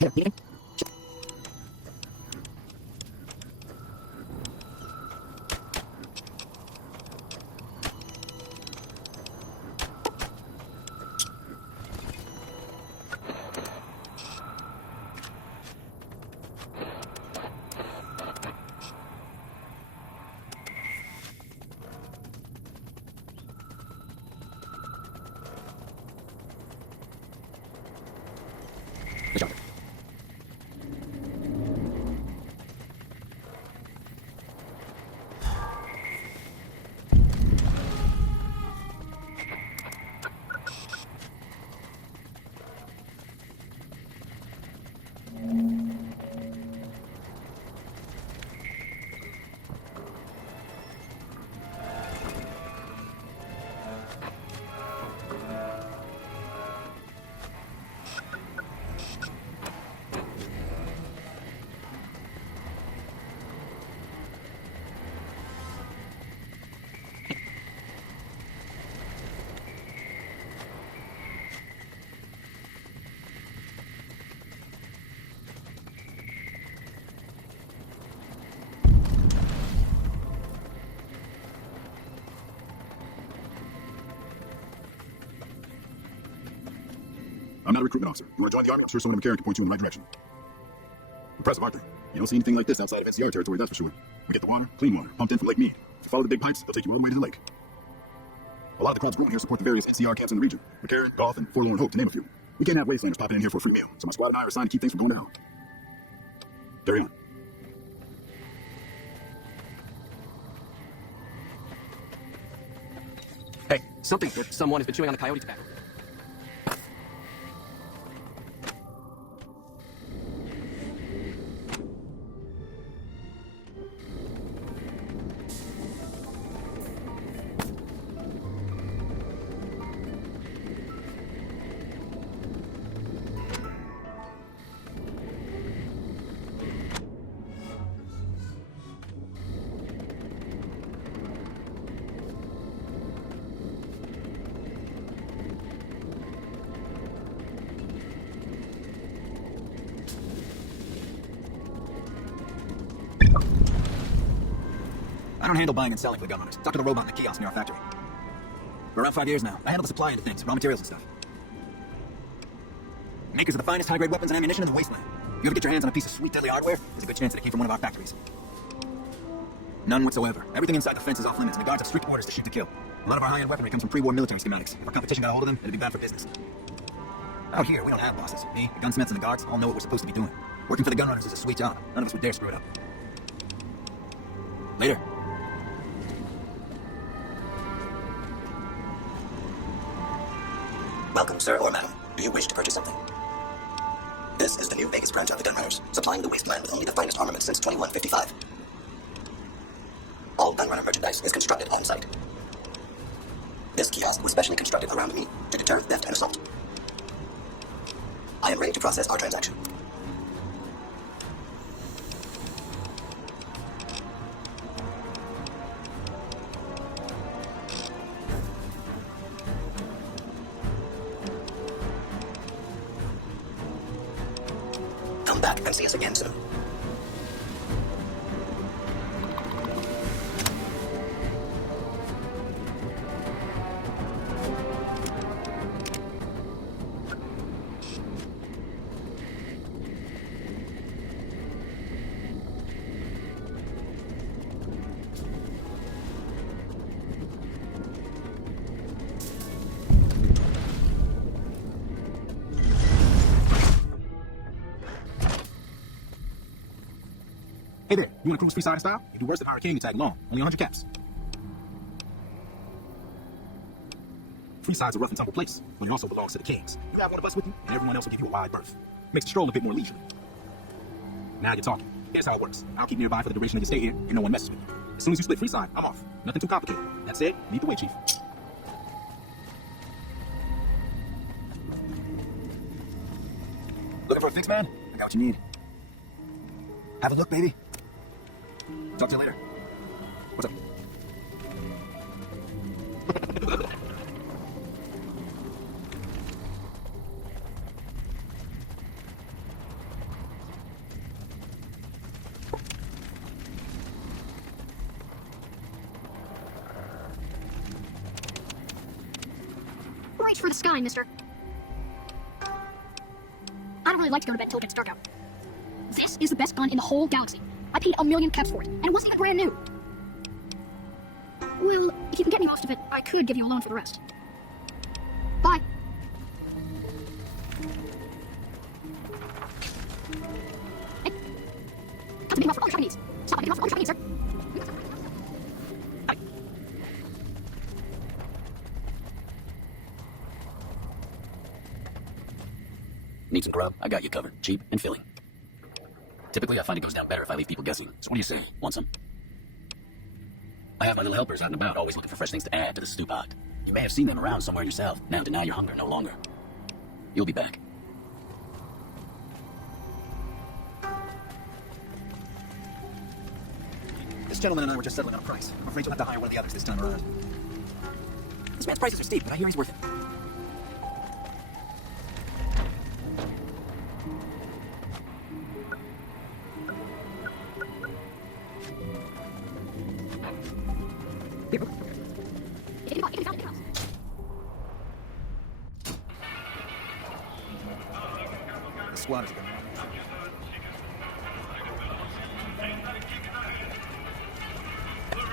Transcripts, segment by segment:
Good job. I'm not a recruitment officer. You want to join the Army? I'm sure someone in McCarran can point you in the right direction. Impressive, Arthur. You don't see anything like this outside of NCR territory, that's for sure. We get the water, clean water, pumped in from Lake Mead. If you follow the big pipes, they'll take you all the way to the lake. A lot of the crowds growing here support the various NCR camps in the region. McCarran, Goth, and Forlorn Hope, to name a few. We can't have wastelanders popping in here for a free meal, so my squad and I are assigned to keep things from going down. Carry on. Hey, someone has been chewing on the coyote tobacco. I don't handle buying and selling for the gun runners. Talk to the robot in the kiosk near our factory. For around 5 years now, I handle the supply end of things, raw materials and stuff. Makers of the finest high-grade weapons and ammunition in the wasteland. If you ever get your hands on a piece of sweet deadly hardware, there's a good chance that it came from one of our factories. None whatsoever. Everything inside the fence is off limits, and the guards have strict orders to shoot to kill. A lot of our high-end weaponry comes from pre-war military schematics. If our competition got a hold of them, it'd be bad for business. Out here, we don't have bosses. Me, the gunsmiths, and the guards all know what we're supposed to be doing. Working for the gun runners is a sweet job. None of us would dare screw it up. Later. Welcome, sir or madam. Do you wish to purchase something? This is the new Vegas branch of the Gunrunners, supplying the wasteland with only the finest armament since 2155. All Gunrunner merchandise is constructed on-site. This kiosk was specially constructed around me to deter theft and assault. I am ready to process our transaction. Come back and see us again soon. Hey there, you want to cruise freeside style? You do worse than Hurricane, you tag along. Only 100 caps. Freeside's a rough and tumble place, but it also belongs to the kings. You have one of us with you, and everyone else will give you a wide berth. Makes the stroll a bit more leisurely. Now you're talking. Here's how it works. I'll keep nearby for the duration of your stay here, and no one messes with you. As soon as you split freeside, I'm off. Nothing too complicated. That's it. Lead the way, Chief. Looking for a fix, man? I got what you need. Have a look, baby. Talk to you later. What's up? sky, mister. I don't really like to go to bed until it gets dark out. This is the best gun in the whole galaxy. I paid 1,000,000 caps for it, and it wasn't even brand new. Well, if you can get me most of it, I could give you a loan for the rest. Bye. Hey, come to me for all your shopping needs. Stop making off for all your shopping needs, sir. Hi. Need some grub? I got you covered. Cheap and filling. Typically, I find it goes down better if I leave people guessing. So what do you say? Want some? I have my little helpers out and about, always looking for fresh things to add to the stew pot. You may have seen them around somewhere yourself. Now deny your hunger no longer. You'll be back. This gentleman and I were just settling on a price. I'm afraid you'll have to hire one of the others this time around. This man's prices are steep, but I hear he's worth it. The squatters again.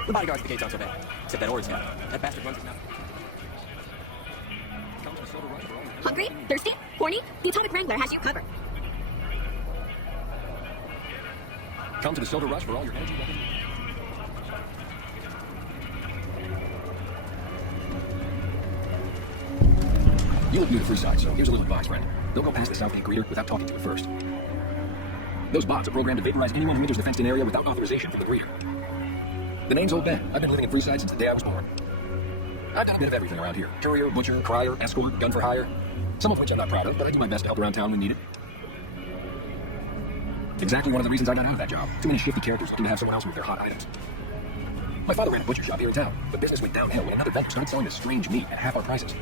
The bodyguards at the gates aren't so bad. Except that Ori's guy. That bastard runs his mouth. Hungry? Thirsty? Horny? The Atomic Wrangler has you covered. Come to the Soda Rush for all your energy weapons. You look new to Freeside, so here's a little advice, friend. Don't go past the Southgate greeter without talking to it first. Those bots are programmed to vaporize anyone who enters the fenced-in area without authorization from the greeter. The name's Old Ben. I've been living in Freeside since the day I was born. I've done a bit of everything around here. Courier, butcher, crier, escort, gun for hire. Some of which I'm not proud of, but I do my best to help around town when needed. Exactly one of the reasons I got out of that job. Too many shifty characters looking to have someone else move their hot items. My father ran a butcher shop here in town, but business went downhill when another vendor started selling this strange meat at half our prices.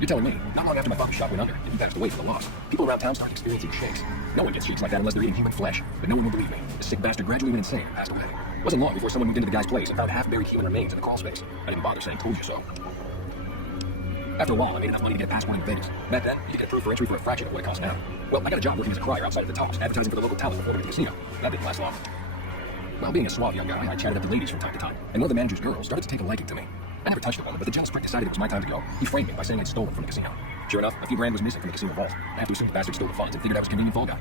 You're telling me, not long after my father's shop went under, and you guys to wait for the loss, people around town started experiencing shakes. No one gets shakes like that unless they're eating human flesh, but no one will believe me. The sick bastard gradually went insane and passed away. It wasn't long before someone moved into the guy's place and found half-buried human remains in the crawl space. I didn't bother saying told you so. After a while, I made enough money to get a passport into Vegas. Back then, you could get approved for entry for a fraction of what it costs now. Well, I got a job working as a crier outside of the tops, advertising for the local talent before the casino. That didn't last long. Well, being a suave young guy, I chatted up the ladies from time to time, and one of the manager's girls started to take a liking to me. I never touched a woman, but the jealous prick decided it was my time to go. He framed me by saying I'd stolen from the casino. Sure enough, a few grand was missing from the casino vault. I have to assume the bastard stole the funds and figured I was a convenient fall guy.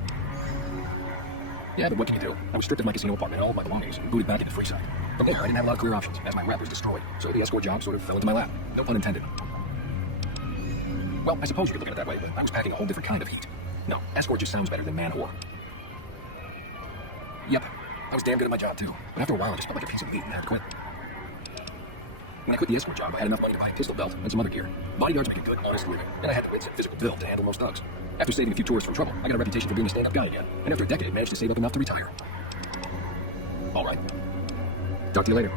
Yeah, but what can you do? I was stripped of my casino apartment and all of my belongings and booted back into Freeside. From there, I didn't have a lot of career options, as my rep was destroyed, so the escort job sort of fell into my lap. No pun intended. Well, I suppose you could look at it that way, but I was packing a whole different kind of heat. No, escort just sounds better than man-whore. Yep, I was damn good at my job, too. But after a while, I just felt like a piece of meat and I had to quit. When I quit the escort job, I had enough money to buy a pistol belt and some other gear. Bodyguards make a good, honest living, and I had the wits and physical build to handle most thugs. After saving a few tourists from trouble, I got a reputation for being a stand-up guy again, and after a decade, managed to save up enough to retire. All right. Talk to you later.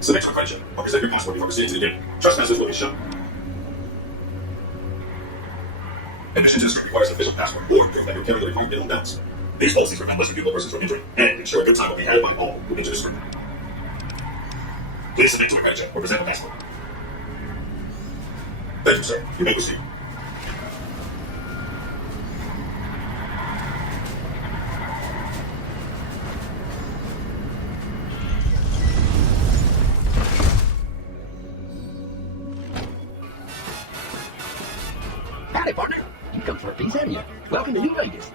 Select your question or present your passport before proceeding to the gate. Trespassers will be shot. Admission to the street requires an official passport or proof that you're carrying the required minimum balance. These policies prevent less than people persons from entering and ensure a good time will be had by all who enter the street. Please submit to a credit check or present a passport. Thank you, sir. You may proceed. Howdy, partner. You come for a piece, haven't you? Welcome to New Vegas.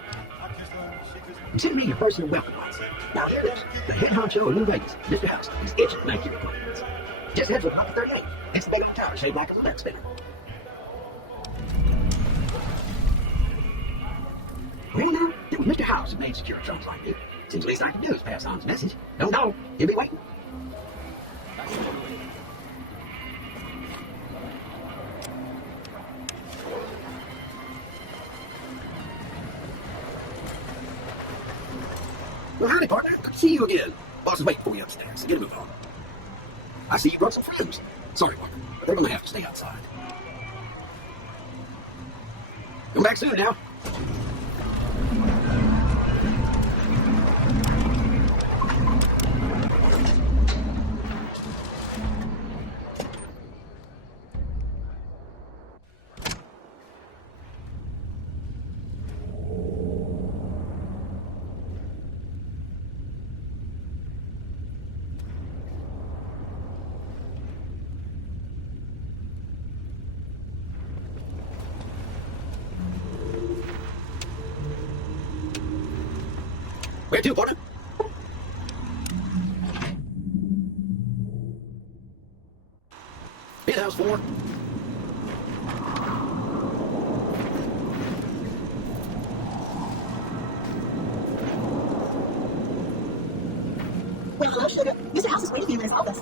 Consider me your personal welcome rights. Now here it is. The head honcho of New Vegas, Mr. House, is itching to make your appointments. Just head for Block 38. It's the big old tower shaped like a lyric spinner. Well, now, if Mr. House had made secure troubles like this, seems the least I can do is pass on his message. No, he'll be waiting. Well, howdy, partner. Good to see you again. Boss is waiting for you upstairs, so get a move on. I see you brought some friends. Sorry, partner, but they're going to have to stay outside. Come back soon now. Where to, partner? Penthouse 4. Well, hello, Sugar. Mr. House is waiting for you in his office.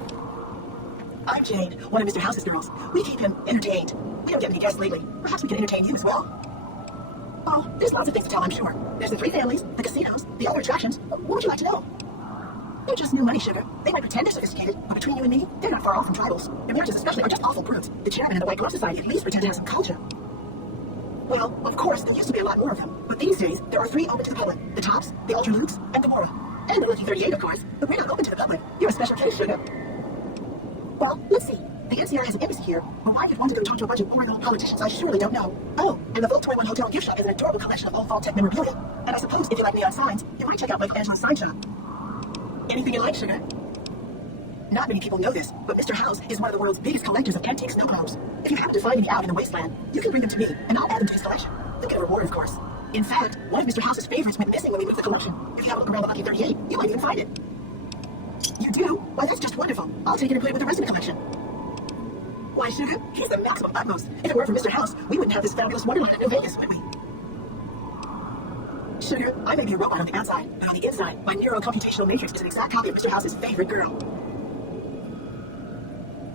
I'm Jane, one of Mr. House's girls. We keep him entertained. We don't get any guests lately. Perhaps we can entertain you as well. Oh, there's lots of things to tell, I'm sure. There's the 3 families, the casinos, the other attractions. What would you like to know? They're just new money, Sugar. They might pretend they're sophisticated, but between you and me, they're not far off from tribals. Their marriages especially are just awful brutes. The chairman of the White Glove Society at least pretend to have some culture. Well, of course, there used to be a lot more of them, but these days, there are 3 open to the public. The Tops, the Ultra Lukes, and Gamora. And the Lucky 38, of course, but we're not open to the public. You're a special case, Sugar. Well, let's see. The NCR has an embassy here, but why you'd want to go talk to a bunch of boring old politicians, I surely don't know. Oh, and the Vault 21 Hotel and Gift Shop is an adorable collection of old Vault-Tec memorabilia. And I suppose if you like neon signs, you might check out Michael Angelo's sign shop. Anything you like, Sugar? Not many people know this, but Mr. House is one of the world's biggest collectors of antique snow globes. If you happen to find any out in the wasteland, you can bring them to me, and I'll add them to his collection. You'll get a reward, of course. In fact, one of Mr. House's favorites went missing when we moved the collection. If you have a look around the Lucky 38, you might even find it. You do? Why, that's just wonderful. I'll take it and put it with the rest of the collection. Why, Sugar, he's the maximum utmost. If it weren't for Mr. House, we wouldn't have this fabulous wonderland in New Vegas, would we? Sugar, I may be a robot on the outside, but on the inside, my neurocomputational matrix is an exact copy of Mr. House's favorite girl.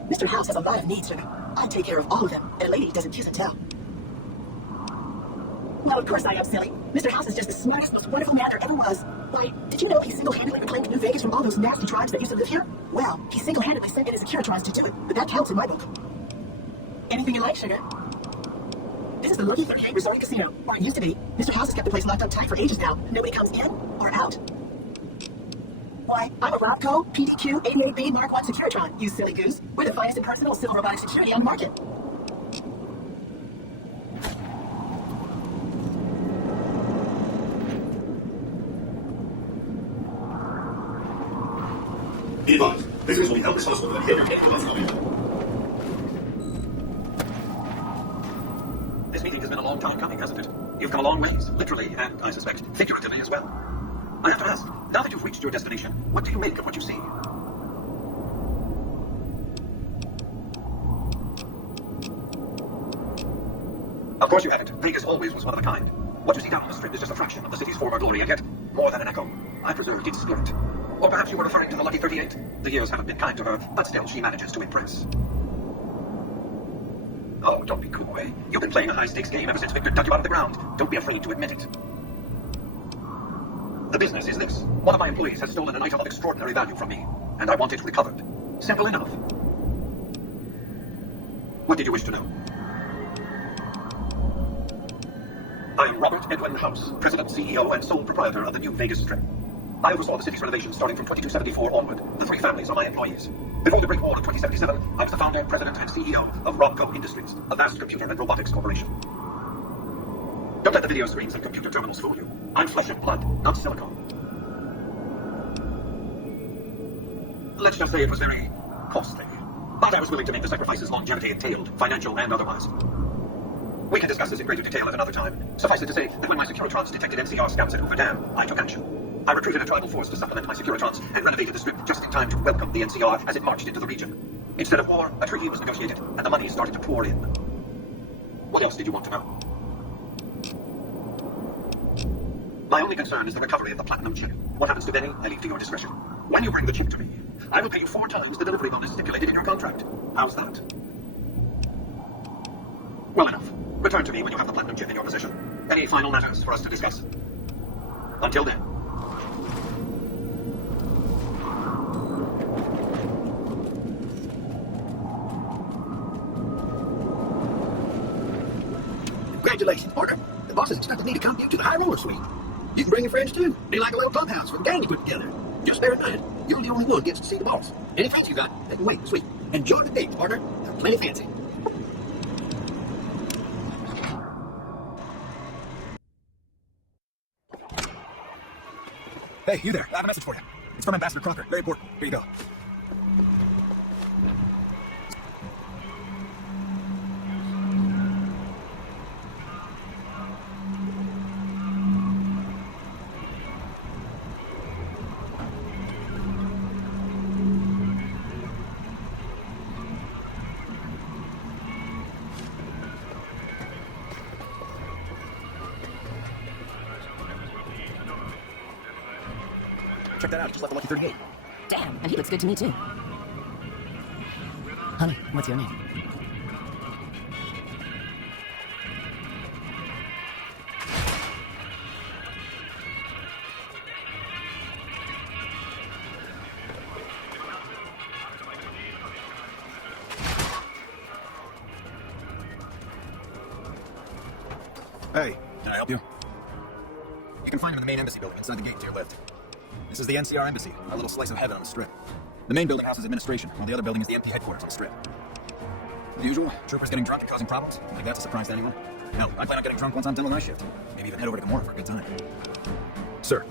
Mr. House has a lot of needs, Sugar. I take care of all of them, and a lady doesn't kiss and tell. Well, of course I am silly. Mr. House is just the smartest, most wonderful man there ever was. Why, did you know he single-handedly reclaimed New Vegas from all those nasty tribes that used to live here? Well, he single-handedly sent in his Securitrons to do it, but that counts in my book. Anything you like, Sugar? This is the Lucky 38 Resort Casino, or it used to be. Mr. House has kept the place locked up tight for ages now. Nobody comes in or out. Why, I'm a Robco PDQ 88B Mark I Securitron, you silly goose. We're the finest in personal civil robotic security on the market. Be advised, visitors will be held responsible for their behavior. This meeting has been a long time coming, hasn't it? You've come a long ways, literally, and I suspect figuratively as well. I have to ask, now that you've reached your destination, what do you make of what you see? Of course you haven't. Vegas always was one of a kind. What you see down on the strip is just a fraction of the city's former glory, and yet more than an echo. I preserved its spirit. Or perhaps you were referring to the Lucky 38. The years haven't been kind to her, but still she manages to impress. Oh, don't be coy. You've been playing a high-stakes game ever since Victor dug you out of the ground. Don't be afraid to admit it. The business is this. One of my employees has stolen an item of extraordinary value from me, and I want it recovered. Simple enough. What did you wish to know? I am Robert Edwin House, President, CEO, and sole proprietor of the New Vegas Strip. I oversaw the city's renovations starting from 2274 onward. The 3 families are my employees. Before the Great War of 2077, I was the founder, president, and CEO of Robco Industries, a vast computer and robotics corporation. Don't let the video screens and computer terminals fool you. I'm flesh and blood, not silicone. Let's just say it was very costly. But I was willing to make the sacrifices longevity entailed, financial and otherwise. We can discuss this in greater detail at another time. Suffice it to say that when my Securitrons detected NCR scouts at Hoover Dam, I took action. I recruited a tribal force to supplement my Securitrons and renovated the strip just in time to welcome the NCR as it marched into the region. Instead of war, a treaty was negotiated, and the money started to pour in. What else did you want to know? My only concern is the recovery of the platinum chip. What happens to Benny, I leave to your discretion. When you bring the chip to me, I will pay you 4 times the delivery bonus stipulated in your contract. How's that? Well enough. Return to me when you have the platinum chip in your possession. Any final matters for us to discuss? Until then. Congratulations, partner. The boss is expecting me to come to the high roller suite. You can bring your friends too. Be like a little clubhouse for the gang to put together. Just bear in mind, you're the only one who gets to see the boss. Any friends you got, they can wait in the suite. Enjoy the dates, partner. They're plenty fancy. Hey, you there. I have a message for you. It's from Ambassador Crocker. Very important. Here you go. check that out. He just left the Lucky 38. Damn, and he looks good to me too. Honey, what's your name? Hey, can I help you? You can find him in the main embassy building inside the gate to your left. This is the NCR embassy, a little slice of heaven on the strip. The main building houses administration, while the other building is the empty headquarters on the strip. The usual, troopers getting drunk and causing problems. Like that's a surprise to anyone. Hell, I plan on getting drunk once I'm done with my shift. Maybe even head over to Gamora for a good time. Sir.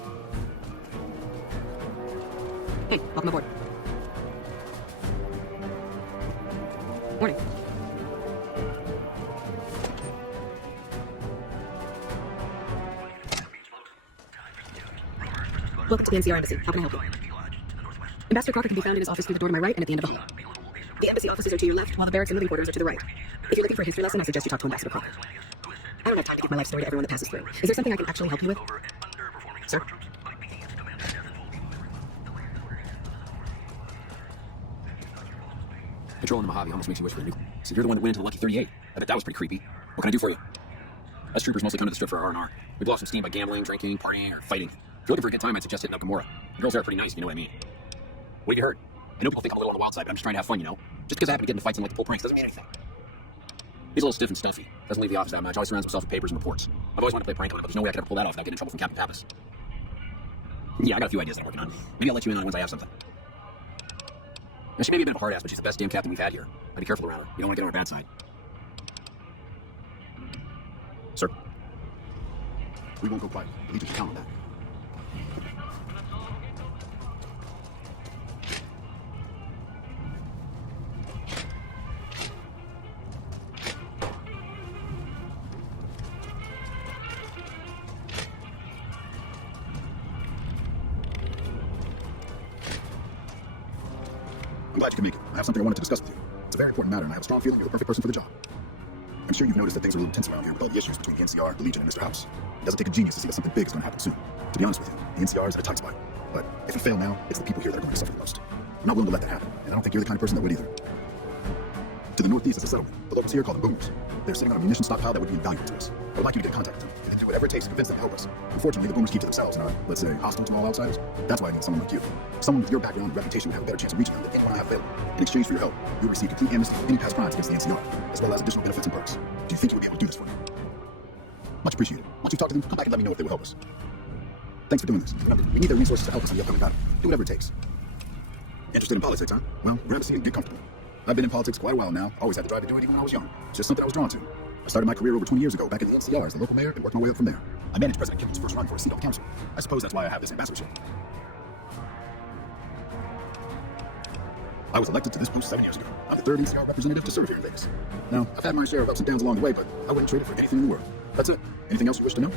Hey, welcome aboard. Morning. Welcome to the NCR Embassy. How can I help you? Ambassador Crocker can be found in his office through the door to my right and at the end of the hall. The embassy offices are to your left, while the barracks and living quarters are to the right. If you're looking for a history lesson, I suggest you talk to Ambassador Crocker. I don't have time to give my life story to everyone that passes through. Is there something I can actually help you with? Sir? Patrol in the Mojave almost makes you wish for a new. So you're the one that went into the Lucky 38. I bet that was pretty creepy. What can I do for you? Us troopers mostly come to the strip for R&R. We blow off some steam by gambling, drinking, partying, or fighting. If you're looking for a good time, I'd suggest hitting up Gamora. The girls there are pretty nice, if you know what I mean. What have you heard? I know people think I'm a little on the wild side, but I'm just trying to have fun, you know? Just because I happen to get into fights and like to pull pranks doesn't mean anything. He's a little stiff and stuffy. Doesn't leave the office that much. Always surrounds himself with papers and reports. I've always wanted to play prank on him, but there's no way I could ever pull that off without getting in trouble from Captain Pappas. Yeah, I got a few ideas that I'm working on. Maybe I'll let you in on once I have something. Now, she may be a bit of a hard ass, but she's the best damn captain we've had here. I'd be careful around her. You don't want to get on her bad side. Sir? We won't go quiet. The Legion can count on that. I'm glad you can make it. I have something I wanted to discuss with you. It's a very important matter, and I have a strong feeling you're the perfect person for the job. I'm sure you've noticed that things are a little tense around here with all the issues between the NCR, the Legion, and Mr. House. It doesn't take a genius to see that something big is going to happen soon. To be honest with you, the NCR is at a tight spot. But if we fail now, it's the people here that are going to suffer the most. I'm not willing to let that happen, and I don't think you're the kind of person that would either. To the northeast is a settlement. The locals here call them boomers. They're sitting on a munition stockpile that would be invaluable to us. I would like you to get in contact with them and do whatever it takes to convince them to help us. Unfortunately, the boomers keep to themselves and are, let's say, hostile to all outsiders. That's why I need someone like you. Someone with your background and reputation would have a better chance of reaching them than anyone I have available. In exchange for your help, you'll receive complete amnesty for any past crimes against the NCR, as well as additional benefits and perks. Do you think you would be able to do this for me? Much appreciated. Once you've talked to them, come back and let me know if they will help us. Thanks for doing this. Remember, we need their resources to help us in the upcoming battle. Do whatever it takes. Interested in politics, huh? Well, grab a seat and get comfortable. I've been in politics quite a while now. Always had the drive to do it even when I was young. It's just something I was drawn to. I started my career over 20 years ago back in the NCR as the local mayor and worked my way up from there. I managed President Kimball's first run for a seat on the council. I suppose that's why I have this ambassadorship. I was elected to this post 7 years ago. I'm the third NCR representative to serve here in Vegas. Now, I've had my share of ups and downs along the way, but I wouldn't trade it for anything in the world. That's it. Anything else you wish to know?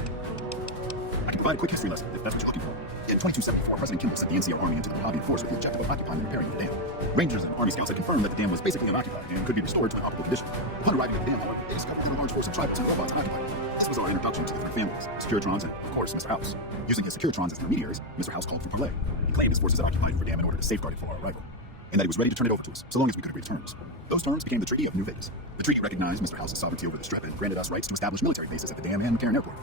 I can provide a quick history lesson if that's what you're looking for. In 2274, President Kimball sent the NCR Army into the Mojave force with the objective of occupying and repairing the dam. Rangers and Army scouts had confirmed that the dam was basically unoccupied and could be restored to an operable condition. Upon arriving at the dam, however, they discovered that a large force of tribals and robots unoccupied. This was our introduction to the three families, Securitrons and, of course, Mr. House. Using his Securitrons as intermediaries, Mr. House called for parley. He claimed his forces had occupied the dam in order to safeguard it for our arrival, and that he was ready to turn it over to us, so long as we could agree to terms. Those terms became the Treaty of New Vegas. The treaty recognized Mr. House's sovereignty over the Strip and granted us rights to establish military bases at the dam and McCarran Airport.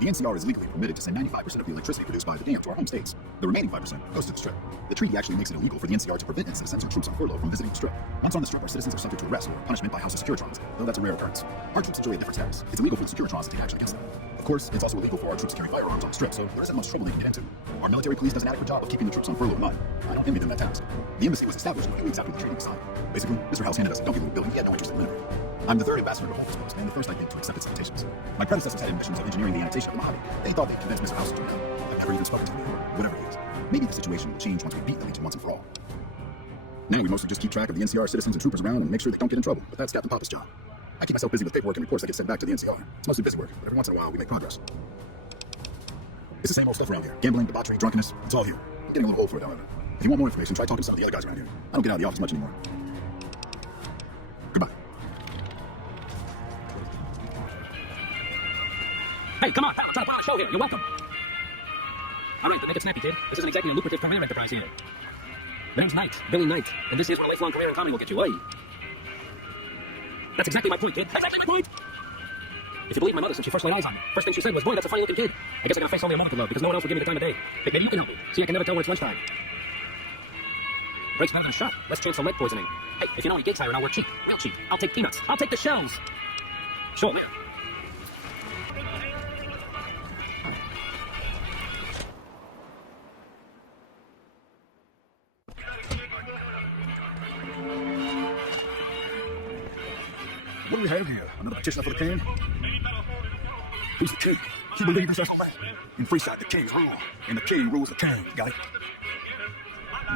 The NCR is legally permitted to send 95% of the electricity produced by the dam to our home states. The remaining 5% goes to the Strip. The treaty actually makes it illegal for the NCR to prevent its citizens or troops on furlough from visiting the Strip. Once on the Strip, our citizens are subject to arrest or punishment by House's Securitrons, though that's a rare occurrence. Our troops enjoy a different status. It's illegal for the Securitrons to take action against them. Of course, it's also illegal for our troops to carry firearms on the Strip, so there isn't much trouble they can get into. Our military police does an adequate job of keeping the troops on furlough in mind. I don't envy them that task. The embassy was established a few weeks after the treaty was signed. Basically, Mr. House handed us a dumpy little building he had no interest in living in. I'm the third ambassador to hold this post, and the first I did to accept its invitations. My predecessors had ambitions of engineering the annexation of the Mojave. They thought they'd convince Mr. House to do that. They've never even spoken to me, or whatever it is. Maybe the situation will change once we beat the Legion once and for all. Now we mostly just keep track of the NCR citizens and troopers around and make sure they don't get in trouble, but that's Captain Papa's job. I keep myself busy with paperwork and reports that get sent back to the NCR. It's mostly busy work, but every once in a while we make progress. It's the same old stuff around here. Gambling, debauchery, drunkenness, it's all here. I'm getting a little old for it, however. If you want more information, try talking to some of the other guys around here. I don't get out of the office much anymore. Goodbye. Hey, come on, pal. Try to put on a show here. You're welcome. All right, then make it snappy, kid. This isn't exactly a lucrative career enterprise here. There's Knight, Billy Knight, and this is what a lifelong career in comedy will get you, eh? That's exactly my point, kid. Exactly my point! If you believe my mother since she first laid eyes on me, first thing she said was, boy, that's a funny looking kid. I guess I gotta face only a moment to love because no one else will give me the time of day. Hey, maybe you can help me. See, I can never tell when it's lunchtime. Breaks better than a shot. Less chance of lead poisoning. Hey, if you know any gigs hiring, I'll work cheap. Real cheap. I'll take peanuts. I'll take the shells. Sure. What do we have here? Another petitioner for the king? Who's the king? He believes us back. In Freeside, the king's rule. And the king rules the king, got it?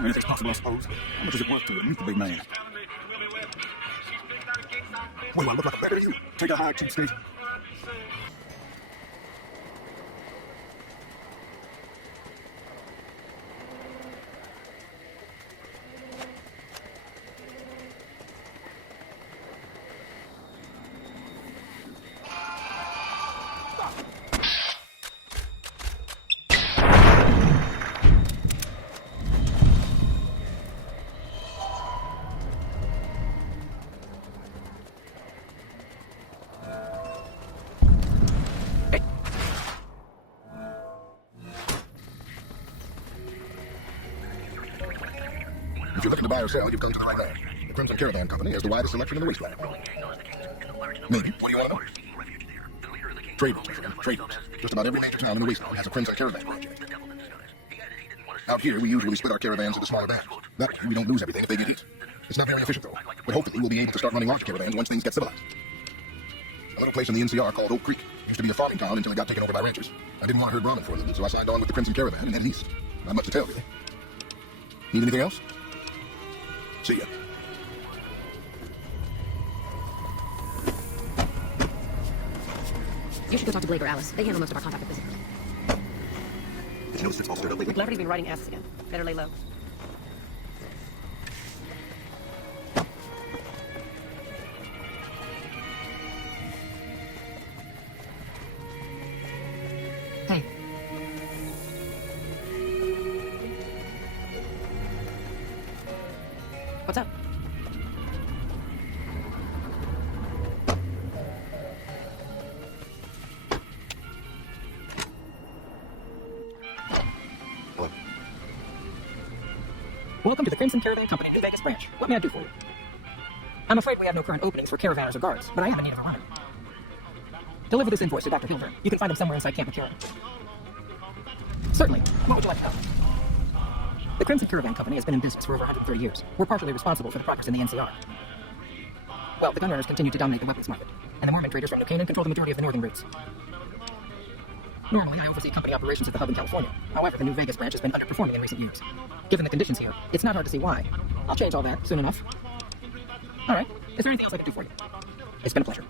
Anything's possible, I suppose. How much is it worth to meet the big man? What do I look like a better than you? Take a high, cheapskate. If you're looking to buy or sell, you've come to the right man. The Crimson Caravan Company has the widest selection in the wasteland. Maybe. What do you want to know? Trade routes, my friend. Trade routes. Just about every major town in the wasteland has a Crimson Caravan project. Out here, we usually split our caravans into smaller batches. That way, we don't lose everything if they get eaten. It's not very efficient, though. But hopefully, we'll be able to start running larger caravans once things get civilized. A little place in the NCR called Oak Creek used to be a farming town until it got taken over by ranchers. I didn't want to herd Brahmin for a living, so I signed on with the Crimson Caravan and headed east. Not much to tell, really. Need anything else? See ya. You should go talk to Blake or Alice. They handle most of our contact with visitors. Did you notice it's all stirred up lately? Celebrity's been writing asses again. Better lay low. Hey. What's up? What? Welcome to the Crimson Caravan Company New Vegas branch. What may I do for you? I'm afraid we have no current openings for caravanners or guards, but I am in need of a runner. Deliver this invoice to Dr. Hilder. You can find him somewhere inside Camp McCurran. Certainly. What would you like to know? The Crimson Caravan Company has been in business for over 130 years. We're partially responsible for the progress in the NCR. Well, the gunrunners continue to dominate the weapons market, and the Mormon traders from New Canaan control the majority of the northern routes. Normally, I oversee company operations at the hub in California. However, the New Vegas branch has been underperforming in recent years. Given the conditions here, it's not hard to see why. I'll change all that soon enough. All right. Is there anything else I can do for you? It's been a pleasure.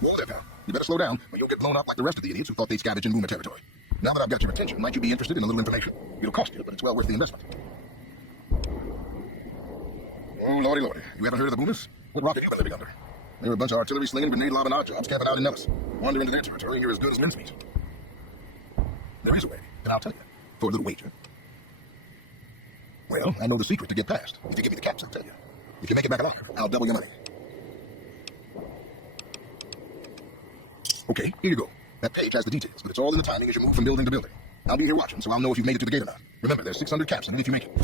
Whoa there, pal. You better slow down, or you'll get blown up like the rest of the idiots who thought they'd scavenge in Boomer territory. Now that I've got your attention, might you be interested in a little information? It'll cost you, but it's well worth the investment. Oh, lordy, lordy. You haven't heard of the Boomers? What rock have you been living under? They were a bunch of artillery-slinging, grenade-lobbing odd-jobs camping out in Nellis. Wander into their territory, you're as good as mincemeat. There is a way, and I'll tell you. For a little wager. Well, I know the secret to get past. If you give me the caps, I'll tell you. If you make it back alive, I'll double your money. Okay, here you go. That page has the details, but it's all in the timing as you move from building to building. I'll be here watching, so I'll know if you've made it to the gate or not. Remember, there's 600 caps underneath you make it.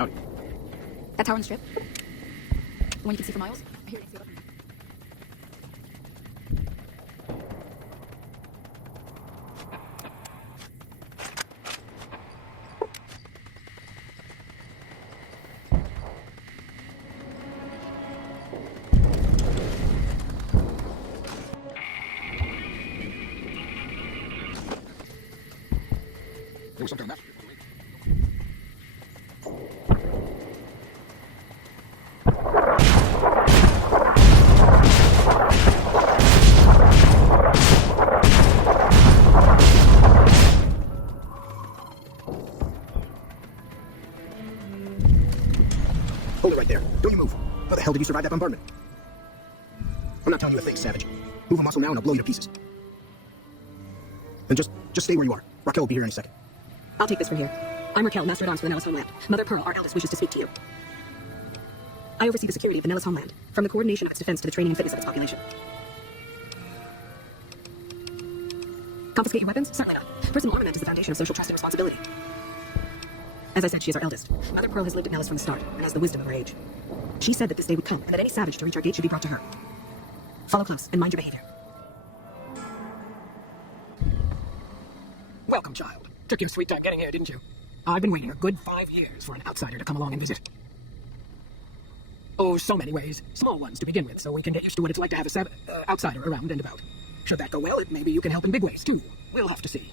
Howdy. That tower on the strip? The one you can see for miles? I hear you can see it. There was something on that. Hold it right there. Don't you move. How the hell did you survive that bombardment? I'm not telling you a thing, Savage. Move a muscle now and I'll blow you to pieces. And just stay where you are. Raquel will be here any second. I'll take this from here. I'm Raquel, Master at Arms for the Nellis homeland. Mother Pearl, our eldest, wishes to speak to you. I oversee the security of the Nellis homeland, from the coordination of its defense to the training and fitness of its population. Confiscate your weapons? Certainly not. Personal armament is the foundation of social trust and responsibility. As I said, she is our eldest. Mother Pearl has lived at Nellis from the start, and has the wisdom of her age. She said that this day would come, and that any savage to reach our gate should be brought to her. Follow close, and mind your behavior. Welcome, child. Took you a sweet time getting here, didn't you? I've been waiting a good 5 years for an outsider to come along and visit. Oh, so many ways. Small ones to begin with, so we can get used to what it's like to have a outsider around and about. Should that go well, maybe you can help in big ways, too. We'll have to see.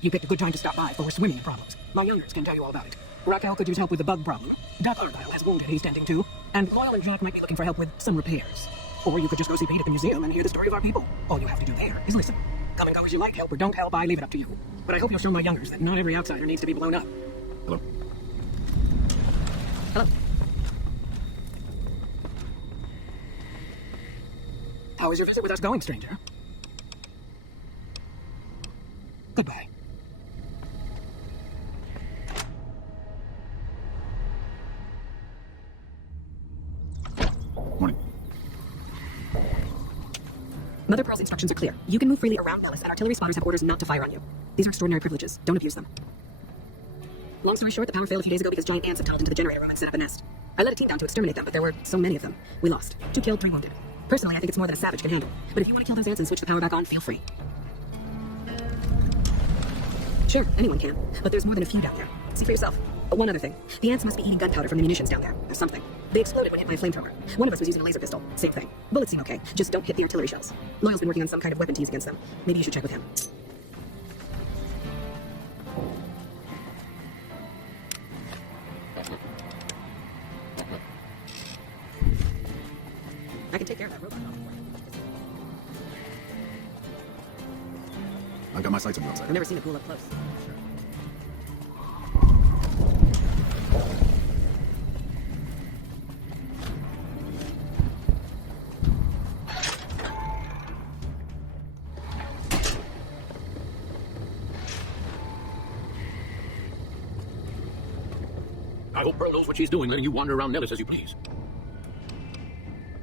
You picked a good time to stop by for swimming problems. My youngers can tell you all about it. Raquel could use help with the bug problem. Doc Argyle has wounded he's tending to. And Loyal and Jacques might be looking for help with some repairs. Or you could just go see Pete at the museum and hear the story of our people. All you have to do there is listen. Come and go as you like, help or don't help, I leave it up to you. But I hope you'll show my youngers that not every outsider needs to be blown up. Hello. Hello. How is your visit with us going, stranger? Goodbye. Morning. Mother Pearl's instructions are clear. You can move freely around Nellis, and artillery spotters have orders not to fire on you. These are extraordinary privileges. Don't abuse them. Long story short, the power failed a few days ago because giant ants have tunneled into the generator room and set up a nest. I led a team down to exterminate them, but there were so many of them. We lost. 2 killed, 3 wounded. Personally, I think it's more than a savage can handle. But if you want to kill those ants and switch the power back on, feel free. Sure, anyone can. But there's more than a few down there. See for yourself. One other thing. The ants must be eating gunpowder from the munitions down there. Or something. They exploded when hit by a flamethrower. One of us was using a laser pistol. Same thing. Bullets seem okay. Just don't hit the artillery shells. Loyal's been working on some kind of weapon tease against them. Maybe you should check with him. I can take care of that robot. I've got my sights on you outside. I've never seen a pool up close. I hope Pearl knows what she's doing, letting you wander around Nellis as you please.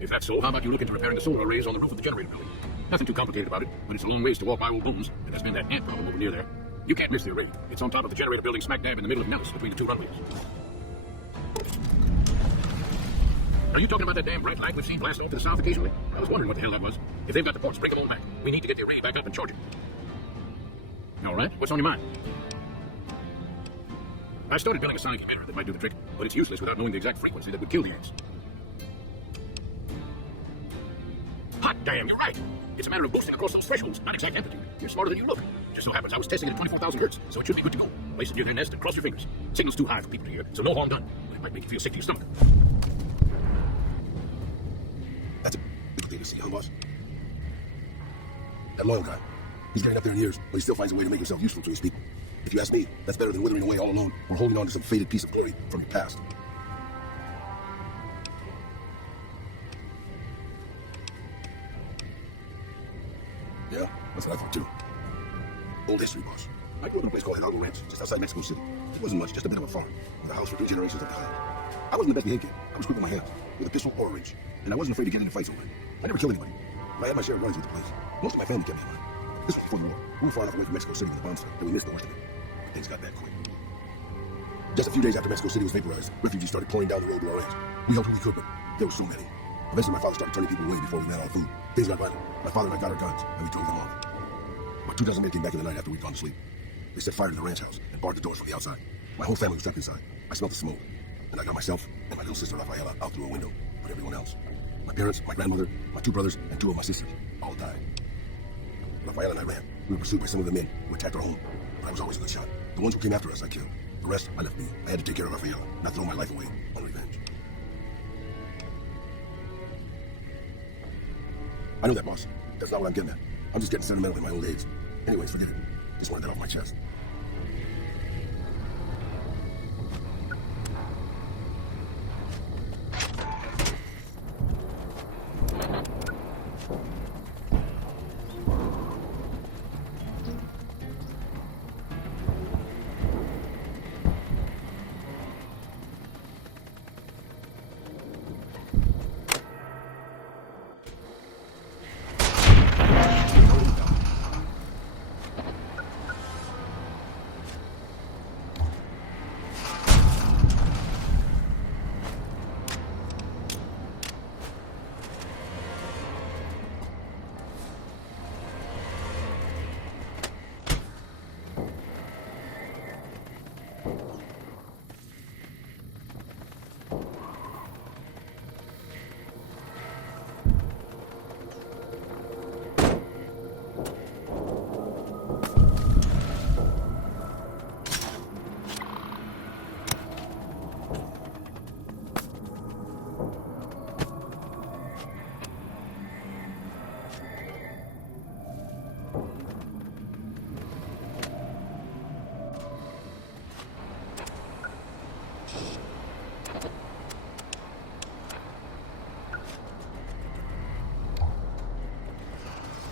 If that's so, how about you look into repairing the solar arrays on the roof of the generator building? Nothing too complicated about it, but it's a long ways to walk by old booms, and there's been that ant problem over near there. You can't miss the array. It's on top of the generator building smack dab in the middle of Nellis, between the 2 runways. Are you talking about that damn bright light we've seen blast off to the south occasionally? I was wondering what the hell that was. If they've got the ports, bring them all back. We need to get the array back up and charge it. All right, what's on your mind? I started building a sonic emitter that might do the trick, but it's useless without knowing the exact frequency that would kill the ants. Hot damn, you're right. It's a matter of boosting across those thresholds, not exact amplitude. You're smarter than you look. Just so happens I was testing it at 24,000 hertz, so it should be good to go. Place it near their nest and cross your fingers. Signal's too high for people to hear, so no harm done. But it might make you feel sick to your stomach. That's a big thing to see, huh, boss? That Loyal guy. He's getting up there in years, but he still finds a way to make himself useful to his people. If you ask me, that's better than withering away all alone or holding on to some faded piece of glory from your past. Yeah, that's what I thought too. Old history, boss. I grew up in a place called Hidalgo Ranch, just outside Mexico City. It wasn't much, just a bit of a farm, with a house for 3 generations at the time. I wasn't the best behaved kid. I was quick with my hands, with a pistol or a wrench, and I wasn't afraid to get into fights over it. I never killed anybody, but I had my share of runs with the place. Most of my family kept me alive. This was before the war. We were far enough away from Mexico City with the bombs that we missed the worst of it. But things got bad quick. Just a few days after Mexico City was vaporized, refugees started pouring down the road to our ranch. We helped who we could, but there were so many. Eventually, my father started turning people away before we ran out of food. Things got violent. My father and I got our guns, and we drove them off. About 2 dozen men came back in the night after we'd gone to sleep. They set fire to the ranch house and barred the doors from the outside. My whole family was trapped inside. I smelled the smoke, and I got myself and my little sister Rafaela out through a window, but everyone else. My parents, my grandmother, my 2 brothers, and 2 of my sisters all died. Rafaela and I ran. We were pursued by some of the men who attacked our home, but I was always a good shot. The ones who came after us, I killed. The rest, I left me. I had to take care of Rafaela, not throw my life away on revenge. I knew that, boss. That's not what I'm getting at. I'm just getting sentimental in my old age. Anyways, forget it. Just wanted that off my chest.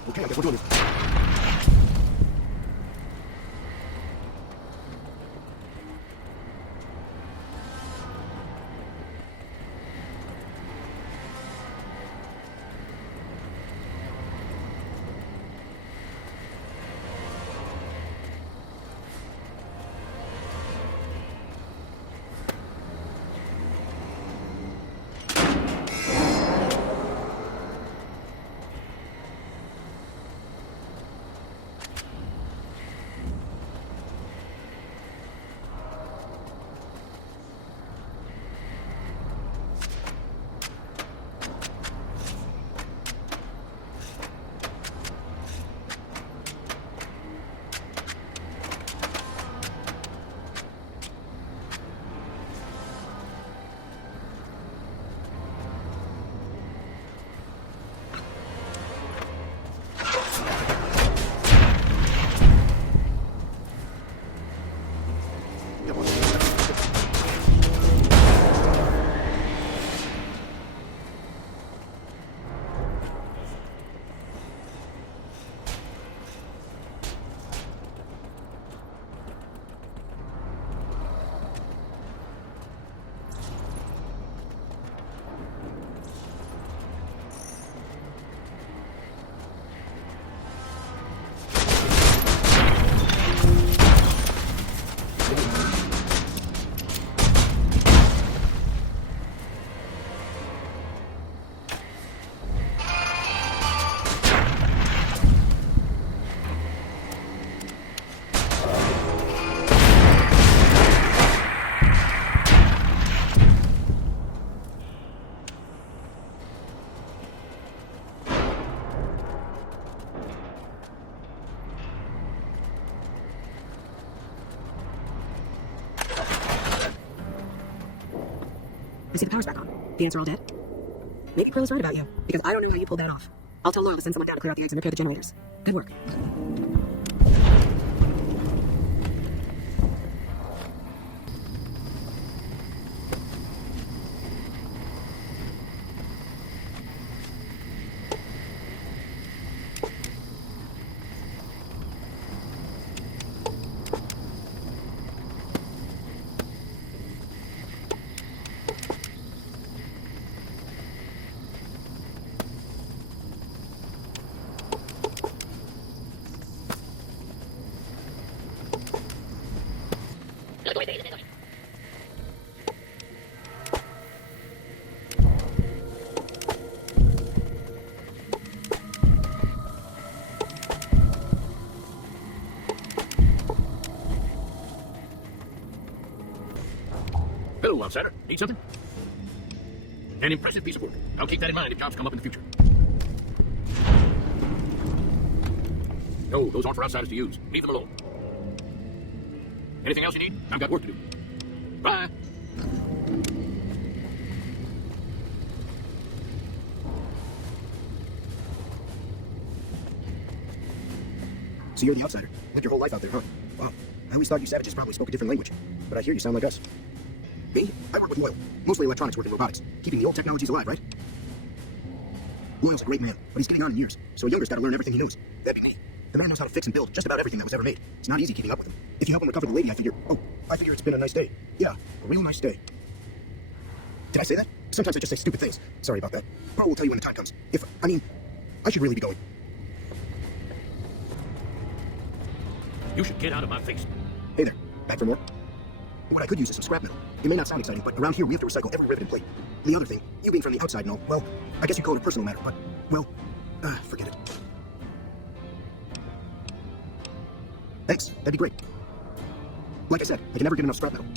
Okay, I guess we're doing this. I see the power's back on. The ants are all dead. Maybe Pearl is right about you, because I don't know how you pulled that off. I'll tell Laura to send someone down to clear out the eggs and repair the generators. Good work. Hello, outsider. Need something? An impressive piece of work. I'll keep that in mind if jobs come up in the future. No, those aren't for outsiders to use. Leave them alone. Anything else you need? I've got work to do. Bye. So you're the outsider. Lived your whole life out there, huh? Wow. I always thought you savages probably spoke a different language. But I hear you sound like us. Me? I work with Loyal. Mostly electronics work in robotics. Keeping the old technologies alive, right? Loyal's a great man, but he's getting on in years. So a younger's got to learn everything he knows. That'd be me. The man knows how to fix and build just about everything that was ever made. It's not easy keeping up with him. If you help him recover the lady, I figure it's been a nice day. Yeah, a real nice day. Did I say that? Sometimes I just say stupid things. Sorry about that. Pearl will tell you when the time comes. I should really be going. You should get out of my face. Hey there, back for more? What I could use is some scrap metal. It may not sound exciting, but around here we have to recycle every rivet and plate. The other thing, you being from the outside and all, well, I guess you call it a personal matter, but, well, forget it. Thanks, that'd be great. Like I said, I can never get enough scrap metal.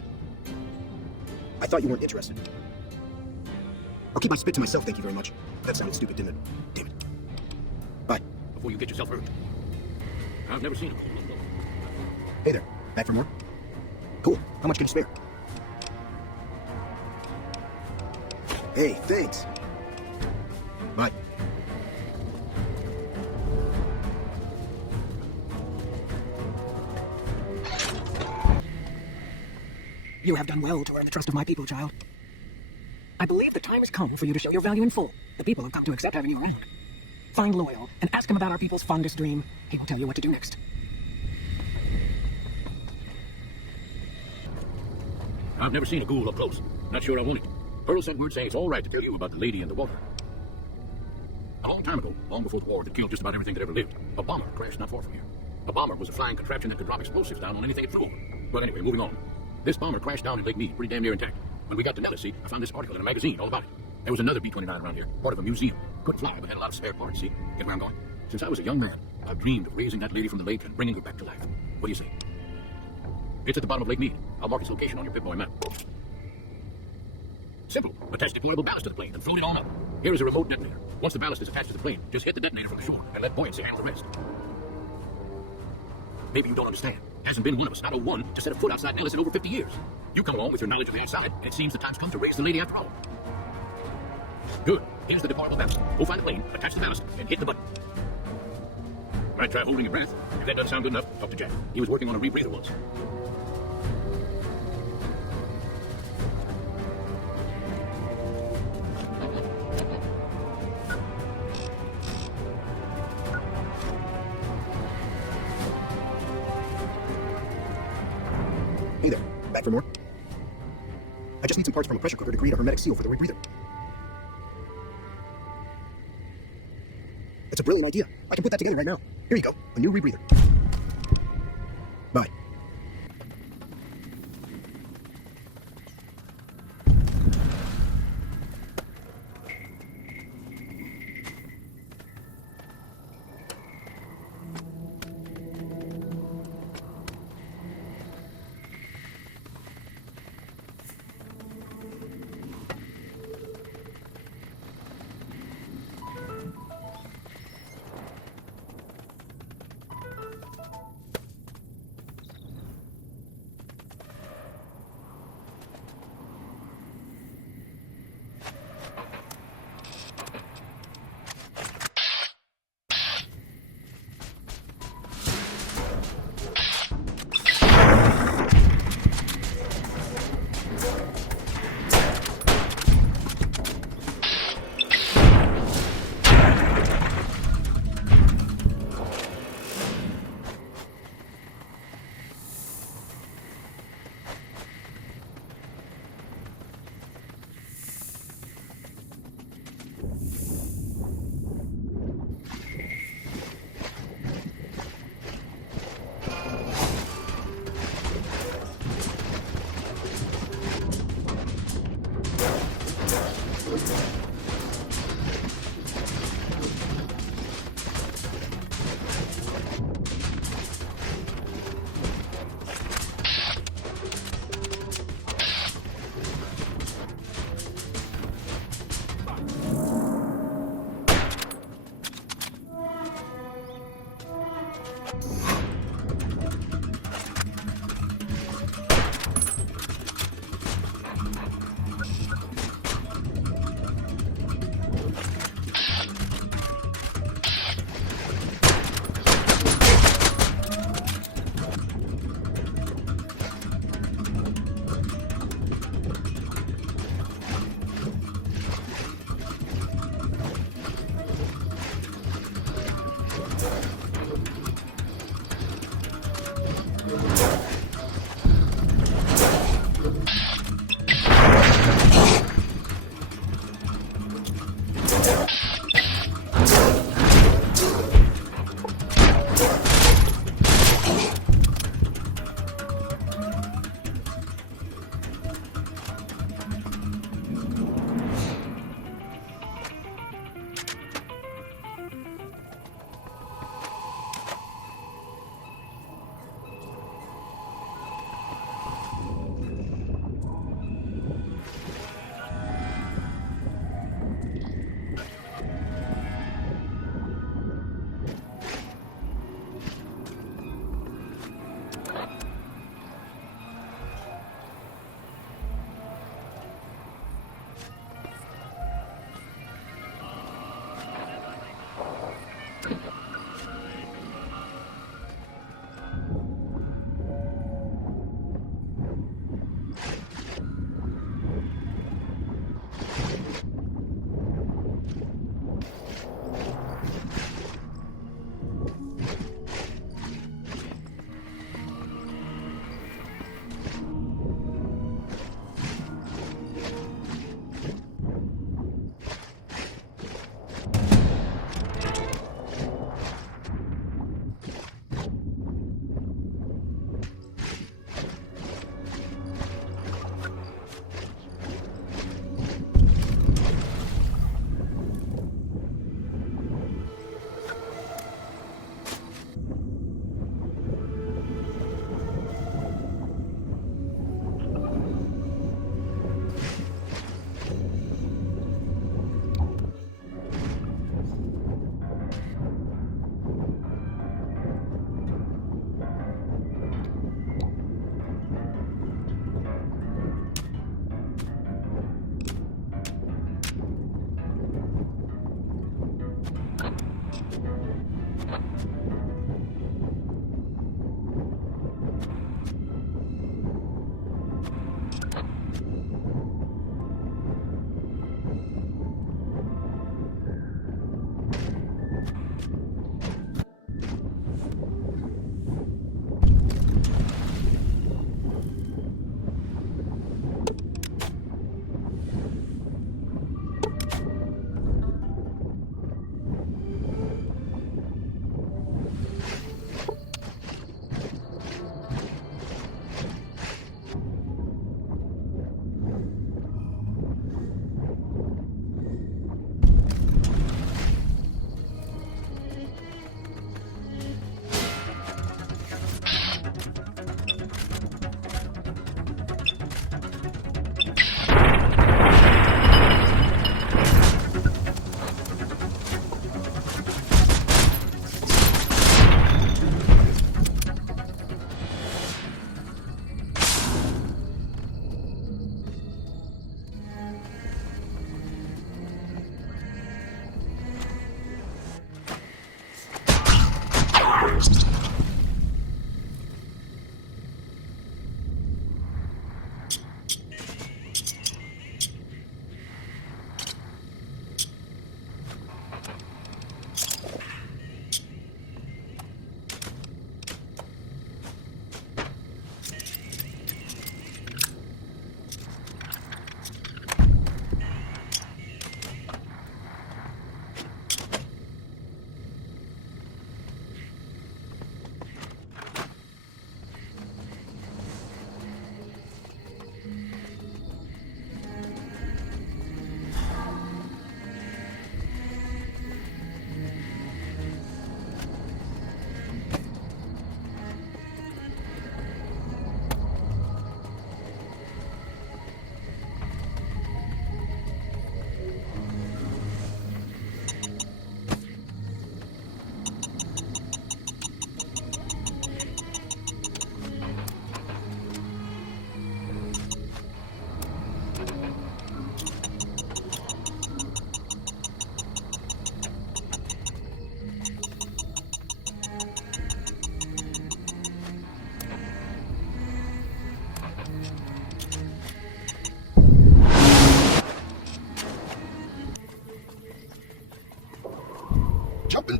I thought you weren't interested. I'll keep my spit to myself, thank you very much. That sounded stupid, didn't it? Damn it. Bye. Before you get yourself hurt. I've never seen a cool look. Hey there, back for more? Cool, how much can you spare? Hey, thanks. Bye. You have done well to earn the trust of my people, child. I believe the time has come for you to show your value in full. The people have come to accept having you around. Find Loyal and ask him about our people's fondest dream. He will tell you what to do next. I've never seen a ghoul up close. Not sure I want it. Pearl sent word saying it's all right to tell you about the lady in the water. A long time ago, long before the war that killed just about everything that ever lived, a bomber crashed not far from here. A bomber was a flying contraption that could drop explosives down on anything it flew over. But anyway, moving on. This bomber crashed down in Lake Mead, pretty damn near intact. When we got to Nellis, I found this article in a magazine all about it. There was another B-29 around here, part of a museum. Couldn't fly, but had a lot of spare parts, see? Get where I'm going? Since I was a young man, I've dreamed of raising that lady from the lake and bringing her back to life. What do you say? It's at the bottom of Lake Mead. I'll mark its location on your Pip-Boy map. Simple. Attach deployable ballast to the plane and float it on up. Here is a remote detonator. Once the ballast is attached to the plane, just hit the detonator from the shore and let buoyancy handle the rest. Maybe you don't understand. Hasn't been one of us, not a one, to set a foot outside Nellis in over 50 years. You come along with your knowledge of the inside, and it seems the time's come to raise the lady after all. Good. Here's the deployable ballast. Go find the plane, attach the ballast, and hit the button. Might try holding your breath. If that doesn't sound good enough, talk to Jack. He was working on a rebreather once. Hey there, back for more? I just need some parts from a pressure cooker to create a hermetic seal for the rebreather. That's a brilliant idea. I can put that together right now. Here you go, a new rebreather. Bye.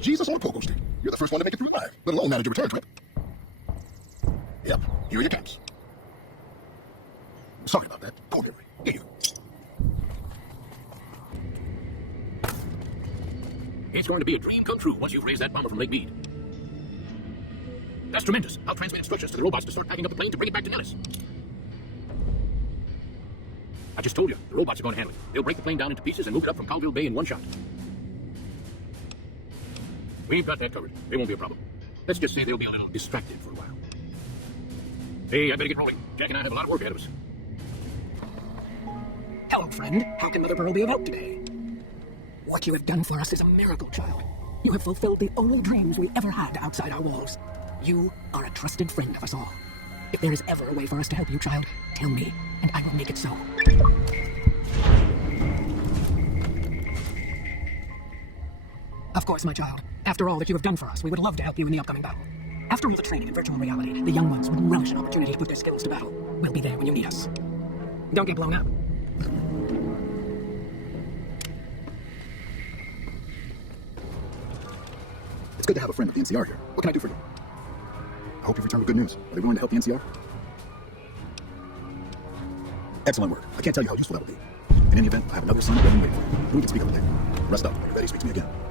Jesus on a pogo stick. You're the first one to make it through life, let alone manage a return trip. Yep, here are your caps. Sorry about that. Go on, Henry. Here you go. It's going to be a dream come true once you've raised that bomber from Lake Mead. That's tremendous. I'll transmit instructions to the robots to start packing up the plane to bring it back to Nellis. I just told you, the robots are going to handle it. They'll break the plane down into pieces and move it up from Colville Bay in one shot. We've got that covered. They won't be a problem. Let's just say they'll be a little distracted for a while. Hey, I better get rolling. Jack and I have a lot of work ahead of us. Hello, friend. How can Mother Pearl be about today? What you have done for us is a miracle, child. You have fulfilled the only dreams we ever had outside our walls. You are a trusted friend of us all. If there is ever a way for us to help you, child, tell me, and I will make it so. Of course, my child. After all that you have done for us, we would love to help you in the upcoming battle. After all the training in virtual reality, the young ones would relish an opportunity to put their skills to battle. We'll be there when you need us. Don't get blown up. It's good to have a friend like the NCR here. What can I do for you? I hope you return with good news. Are they willing to help the NCR? Excellent work. I can't tell you how useful that will be. In any event, I have another son waiting for you. We can speak up there. Rest up. When you're ready, speak to me again.